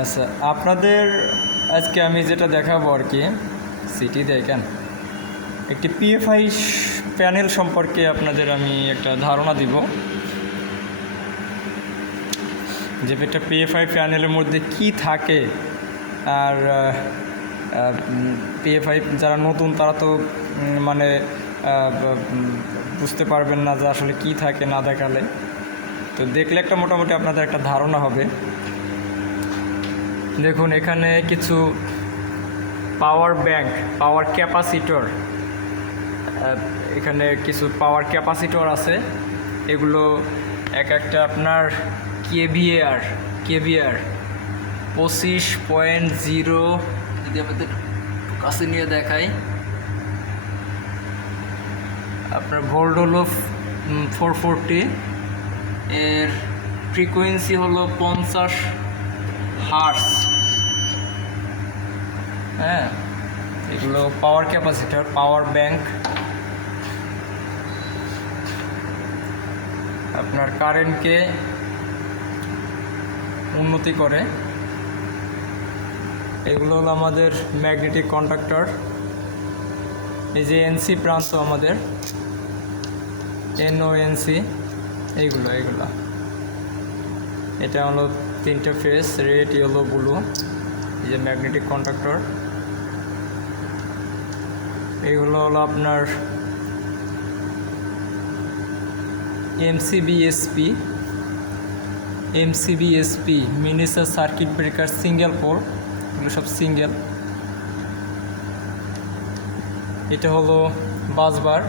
আচ্ছা, আপনাদের আজকে আমি যেটা দেখাবো আর কি, সিটি দেখেন একটি পিএফআই প্যানেল সম্পর্কে আপনাদের আমি একটা ধারণা দিব যে একটা পিএফআই প্যানেলের মধ্যে কি থাকে। আর পিএফআই যারা নতুন তারা তো মানে বুঝতে পারবেন না যে আসলে কি থাকে না দেখালে, তো দেখলে একটা মোটামুটি আপনাদের একটা ধারণা হবে। দেখুন এখানে কিছু পাওয়ার ব্যাংক, পাওয়ার ক্যাপাসিটর, এখানে কিছু পাওয়ার ক্যাপাসিটর আছে। এগুলো এক একটা আপনার কেভিআর 25.0, যদি আমাদের কাছে নিয়ে দেখাই, আপনার ভোল্ট হলো 440, এর ফ্রিকোয়েন্সি হলো 50 হার্টজ। হ্যাঁ, এগুলো পাওয়ার ক্যাপাসিটর, পাওয়ার ব্যাংক, আপনার কারেন্টকে উন্নতি করে। এগুলো হলো আমাদের ম্যাগনেটিক কন্ডাক্টর। এই যে এনসি প্রান্ত আমাদের, NONC, এইগুলো এটা হলো 3টে ফেজ, রেড, ইয়েলো, ব্লু। এই যে ম্যাগনেটিক কন্ডাক্টর, এইগুলো হলো আপনার MCBSP, miniature circuit breaker, single pole, এগুলো সব সিঙ্গেল। এটা হলো বাসবার।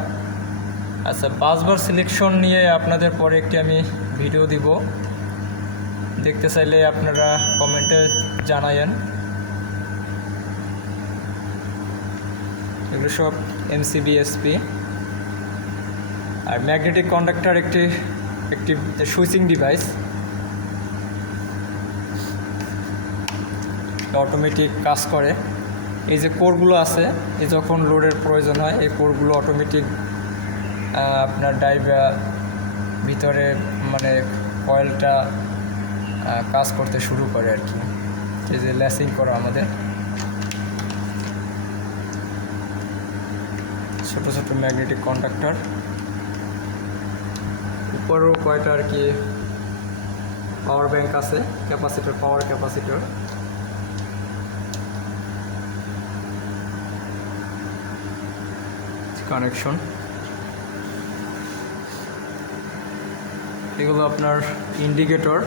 আচ্ছা, বাসবার সিলেকশন নিয়ে আপনাদের পরে একটি আমি ভিডিও দিব, দেখতে চাইলে আপনারা কমেন্টে জানায়েন। এগুলো সব MCBSP। আর ম্যাগনেটিক কন্ডাক্টর একটি সুইচিং ডিভাইস, অটোমেটিক কাজ করে। এই যে কোরগুলো আছে, এই যখন লোডের প্রয়োজন হয় এই কোরগুলো অটোমেটিক আপনার ডাইভা ভিতরে মানে কয়েলটা কাজ করতে শুরু করে আর কি। এই যে ল্যাসিং করা আমাদের ছোট ছোট ম্যাগনেটিক কন্ডাক্টর। উপরেও কয়টা আর কি পাওয়ার ব্যাংক আছে, ক্যাপাসিটর, পাওয়ার ক্যাপাসিটর। কানেকশন, এগুলো আপনার ইন্ডিকেটর,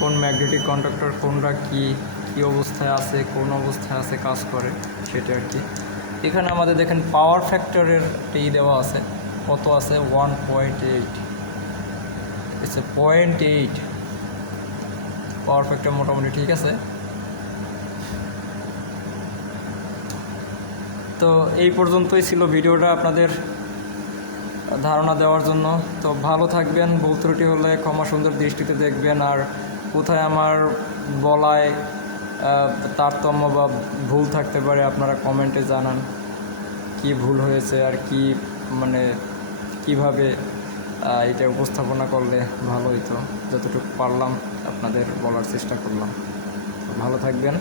কোন ম্যাগনেটিক কন্ডাক্টর কোনটা কী অবস্থায় আছে, কোন অবস্থায় আছে কাজ করে সেটা আর কি। এখানে আমাদের দেখেন পাওয়ার ফ্যাক্টরের দেওয়া আছে, কত আছে, 1.8, ইটস 0.8 পাওয়ার ফ্যাক্টর, মোটামুটি ঠিক আছে। তো এই পর্যন্তই ছিল ভিডিওটা আপনাদের ধারণা দেওয়ার জন্য। তো ভালো থাকবেন, ভুল ত্রুটি হলে ক্ষমা সুন্দর দৃষ্টিতে দেখবেন। আর কোথায় আমার বলায় তারতম্য বা ভুল থাকতে পারে আপনারা কমেন্টে জানান, কি ভুল হয়েছে আর কি মানে কিভাবে এটা উপস্থাপনা করলে ভালো হতো। যতটুকু পারলাম আপনাদের বলার চেষ্টা করলাম। ভালো থাকবেন।